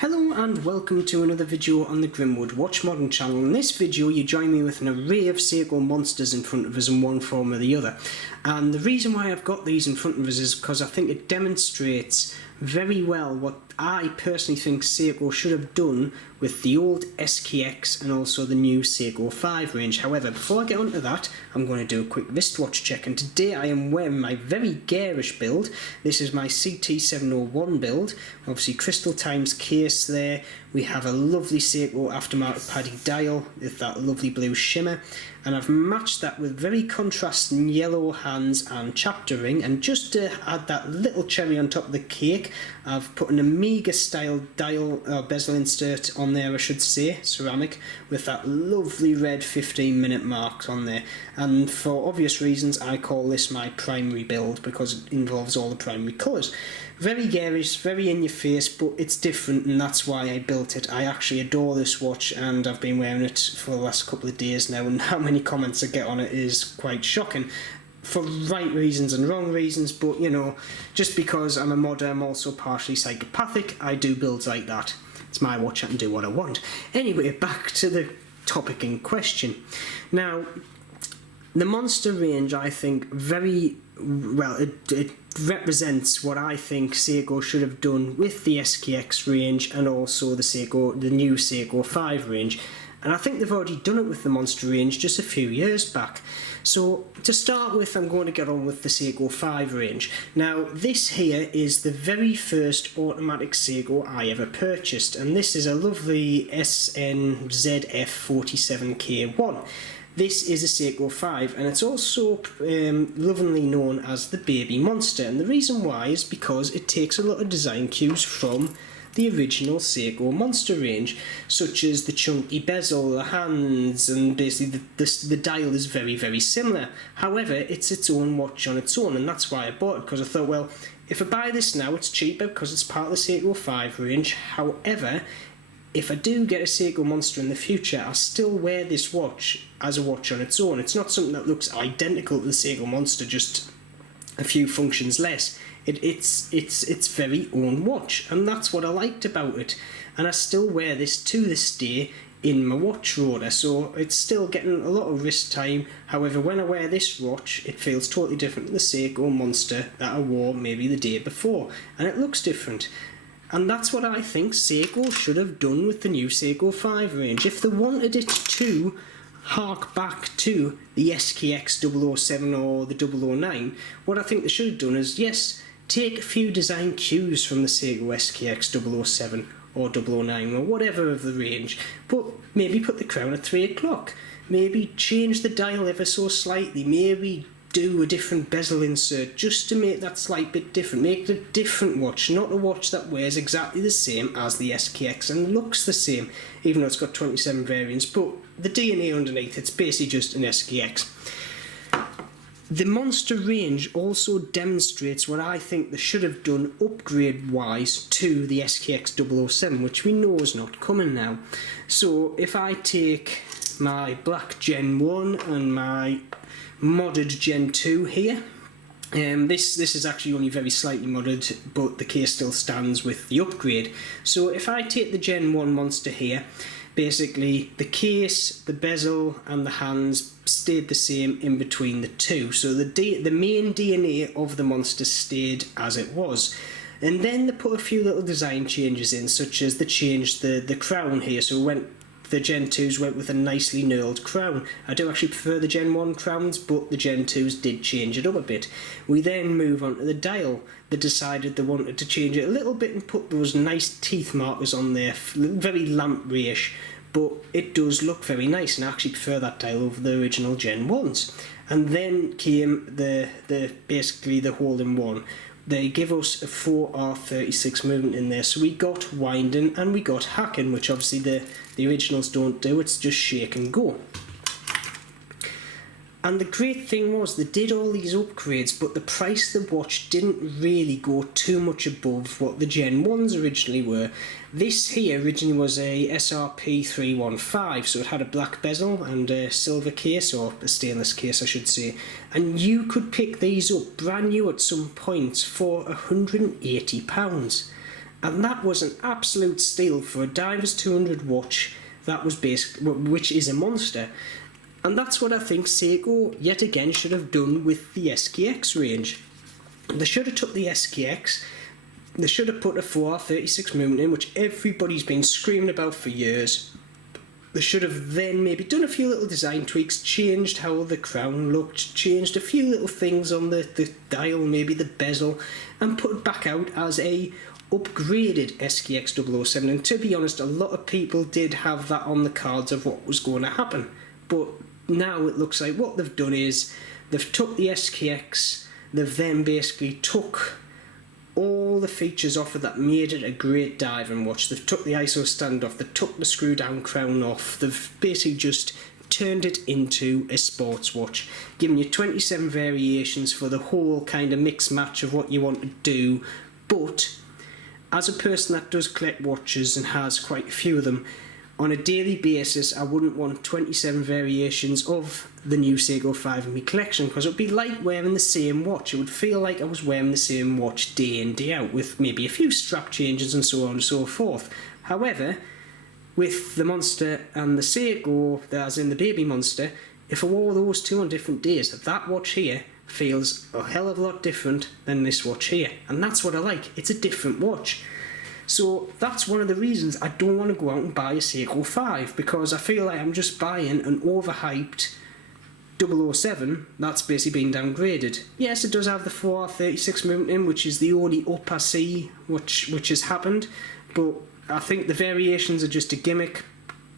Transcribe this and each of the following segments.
Hello and welcome to another video on the Grimwood Watch Modern channel. In this video you join me with an array of Seiko monsters in front of us in one form or the other. And the reason why I've got these in front of us is because I think it demonstrates very well what I personally think Seiko should have done with the old SKX and also the new Seiko I range. However, before I get onto that, I'm going to do a quick wristwatch check, and today I am wearing my very garish build. This is my CT701 build, obviously Crystal Times case there. We have a lovely Seiko aftermarket paddy dial with that lovely blue shimmer, and I've matched that with very contrasting yellow hands and chapter ring, and just to add that little cherry on top of the cake, I've put an Amiga style dial bezel insert on there, I should say, ceramic, with that lovely red 15-minute mark on there. And for obvious reasons I call this my primary build because it involves all the primary colours. Very garish, very in your face, but it's different, and that's why I built it. I actually adore this watch and I've been wearing it for the last couple of days now, and how many comments I get on it is quite shocking. For right reasons and wrong reasons, but you know, just because I'm a modder, I'm also partially psychopathic. I do builds like that. It's my watch, I can do what I want. Anyway, back to the topic in question. Now, the monster range, I think, very well, it represents what I think Seiko should have done with the SKX range and also the new Seiko I range. And I think they've already done it with the monster range just a few years back. So to start with, I'm going to get on with the Seiko I range. Now this here is the very first automatic Seiko I ever purchased, and this is a lovely SNZF47K1. This is a Seiko 5, and it's also lovingly known as the baby monster, and the reason why is because it takes a lot of design cues from the original Seiko monster range, such as the chunky bezel, the hands, and basically the dial is very, very similar. However, it's its own watch on its own, and that's why I bought it, because I thought, well, if I buy this now, it's cheaper because it's part of the Seiko 5 range. However, if I do get a Seiko monster in the future, I'll still wear this watch as a watch on its own. It's not something that looks identical to the Seiko monster, just a few functions less. It's its very own watch, and that's what I liked about it. And I still wear this to this day in my watch roller, so it's still getting a lot of wrist time. However, when I wear this watch, it feels totally different to the Seiko monster that I wore maybe the day before, and it looks different. And that's what I think Seiko should have done with the new Seiko I range. If they wanted it to hark back to the SKX 007 or the 009, what I think they should have done is, yes, take a few design cues from the Seiko SKX 007 or 009 or whatever of the range, but maybe put the crown at 3 o'clock, maybe change the dial ever so slightly, maybe do a different bezel insert just to make that slight bit different. Make it a different watch, not a watch that wears exactly the same as the SKX and looks the same, even though it's got 27 variants, but the DNA underneath, it's basically just an SKX. The monster range also demonstrates what I think they should have done upgrade-wise to the SKX 007, which we know is not coming now. So if I take my black Gen 1 and my modded Gen 2 here, this is actually only very slightly modded, but the case still stands with the upgrade. So if I take the Gen 1 monster here, basically the case, the bezel and the hands stayed the same in between the two, so the main DNA of the monster stayed as it was. And then they put a few little design changes in, such as they changed the crown here, so the Gen 2s went with a nicely knurled crown. I do actually prefer the Gen 1 crowns, but the Gen 2s did change it up a bit. We then move on to the dial. They decided they wanted to change it a little bit and put those nice teeth markers on there, very lamprey-ish, but it does look very nice, and I actually prefer that dial over the original Gen 1s. And then came basically the hole-in-one. They give us a 4R36 movement in there, so we got winding and we got hacking, which obviously the originals don't do. It's just shake and go. And the great thing was they did all these upgrades, but the price of the watch didn't really go too much above what the Gen 1s originally were. This here originally was a SRP 315, so it had a black bezel and a silver case, or a stainless case I should say, and you could pick these up brand new at some point for £180. and that was an absolute steal for a Divers 200 watch that was which is a monster. And that's what I think Seiko yet again should have done with the SKX range. They should have took the SKX, they should have put a 4R36 movement in, which everybody's been screaming about for years. They should have then maybe done a few little design tweaks, changed how the crown looked, changed a few little things on the dial, maybe the bezel, and put it back out as a upgraded SKX 007. And to be honest, a lot of people did have that on the cards of what was going to happen. But now it looks like what they've done is they've took the SKX, they've then basically took all the features off of that made it a great diving watch. They've took the ISO stand off, they've took the screw down crown off, they've basically just turned it into a sports watch, giving you 27 variations for the whole kind of mix match of what you want to do. But as a person that does collect watches and has quite a few of them, on a daily basis I wouldn't want 27 variations of the new Seiko 5 in my collection, because it would be like wearing the same watch. It would feel like I was wearing the same watch day in, day out, with maybe a few strap changes and so on and so forth. However, with the Monster and the Seiko, as in the Baby Monster, if I wore those two on different days, that watch here feels a hell of a lot different than this watch here. And that's what I like, it's a different watch. So that's one of the reasons I don't want to go out and buy a Seiko 5, because I feel like I'm just buying an overhyped 007 that's basically been downgraded. Yes, it does have the 4R36 movement in, which is the only up I see which has happened, but I think the variations are just a gimmick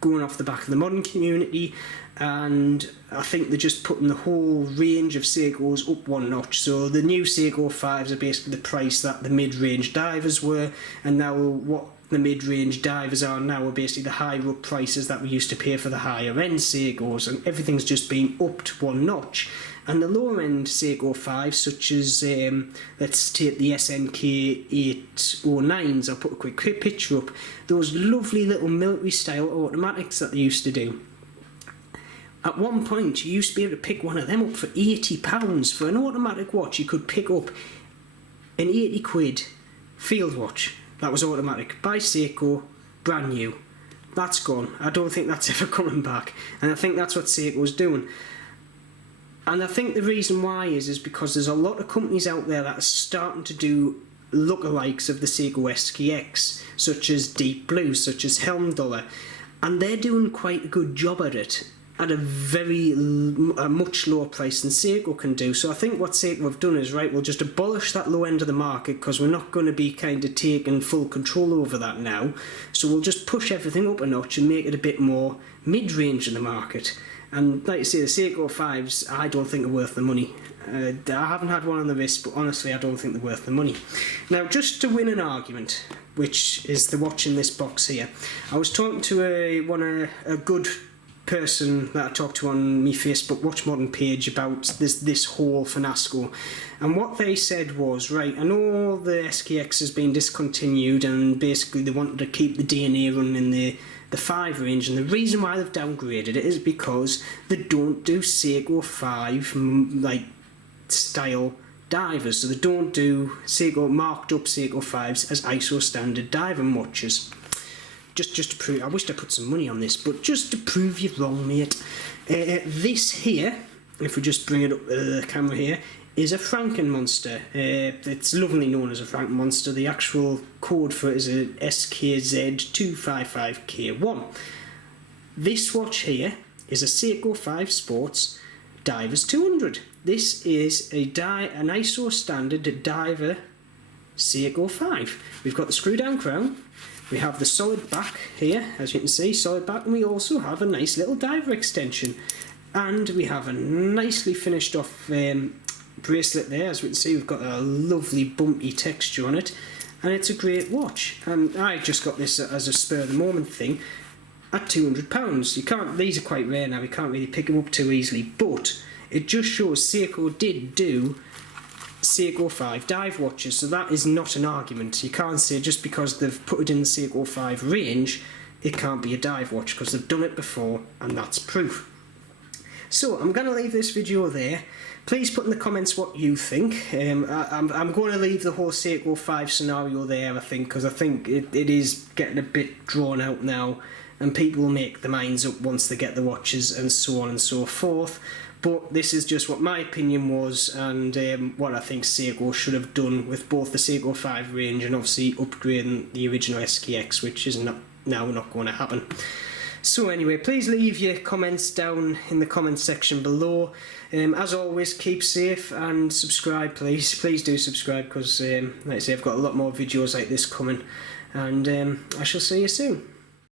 going off the back of the modern community, and I think they're just putting the whole range of Seikos up one notch. So the new Seiko 5s are basically the price that the mid-range divers were, and now what the mid-range divers are now are basically the higher up prices that we used to pay for the higher end Seikos, and everything's just been upped one notch. And the lower end Seiko 5s, such as let's take the SNK 809s, I'll put a quick picture up, those lovely little military style automatics that they used to do. At one point you used to be able to pick one of them up for £80. For an automatic watch you could pick up an 80 quid field watch that was automatic by Seiko, brand new. That's gone. I don't think that's ever coming back, and I think that's what Seiko's doing. And I think the reason why is because there's a lot of companies out there that are starting to do lookalikes of the Seiko SKX, such as Deep Blue, such as Helm Dollar, and they're doing quite a good job at it, at a much lower price than Seiko can do. So I think what Seiko have done is, right, we'll just abolish that low end of the market, because we're not going to be kind of taking full control over that now. So we'll just push everything up a notch and make it a bit more mid-range in the market. And like I say, the Seiko 5s I don't think are worth the money. I haven't had one on the wrist, but honestly I don't think they're worth the money. Now, just to win an argument, which is the watch in this box here, I was talking to a good person that I talked to on my Facebook Watch Modern page about this whole fiasco, and what they said was, right, I know the SKX has been discontinued and basically they wanted to keep the DNA running in the 5 range, and the reason why they've downgraded it is because they don't do Seiko 5 like style divers, so they don't do Seiko marked up Seiko 5s as ISO standard diving watches. Just to prove, I wish I put some money on this, but just to prove you wrong, mate. This here, if we just bring it up the camera here, is a Franken Monster. It's lovingly known as a Franken Monster. The actual code for it is a SKZ255K1. This watch here is a Seiko 5 Sports Divers 200. This is an ISO standard diver Seiko 5. We've got the screw down crown. We have the solid back here, as you can see, solid back, and we also have a nice little diver extension. And we have a nicely finished off bracelet there. As we can see, we've got a lovely bumpy texture on it, and it's a great watch. And I just got this as a spur of the moment thing at £200. You can't; these are quite rare now, you can't really pick them up too easily, but it just shows Seiko did do Seiko 5 dive watches, so that is not an argument. You can't say just because they've put it in the Seiko 5 range it can't be a dive watch, because they've done it before and that's proof. So I'm going to leave this video there. Please put in the comments what you think. I'm going to leave the whole Seiko 5 scenario there, I think, because I think it is getting a bit drawn out now, and people will make their minds up once they get the watches and so on and so forth. But this is just what my opinion was, and what I think Seiko should have done with both the Seiko 5 range and obviously upgrading the original SKX, which is now not going to happen. So anyway, please leave your comments down in the comments section below. As always, keep safe and subscribe, please. Please do subscribe, because like I say, I've got a lot more videos like this coming, and I shall see you soon.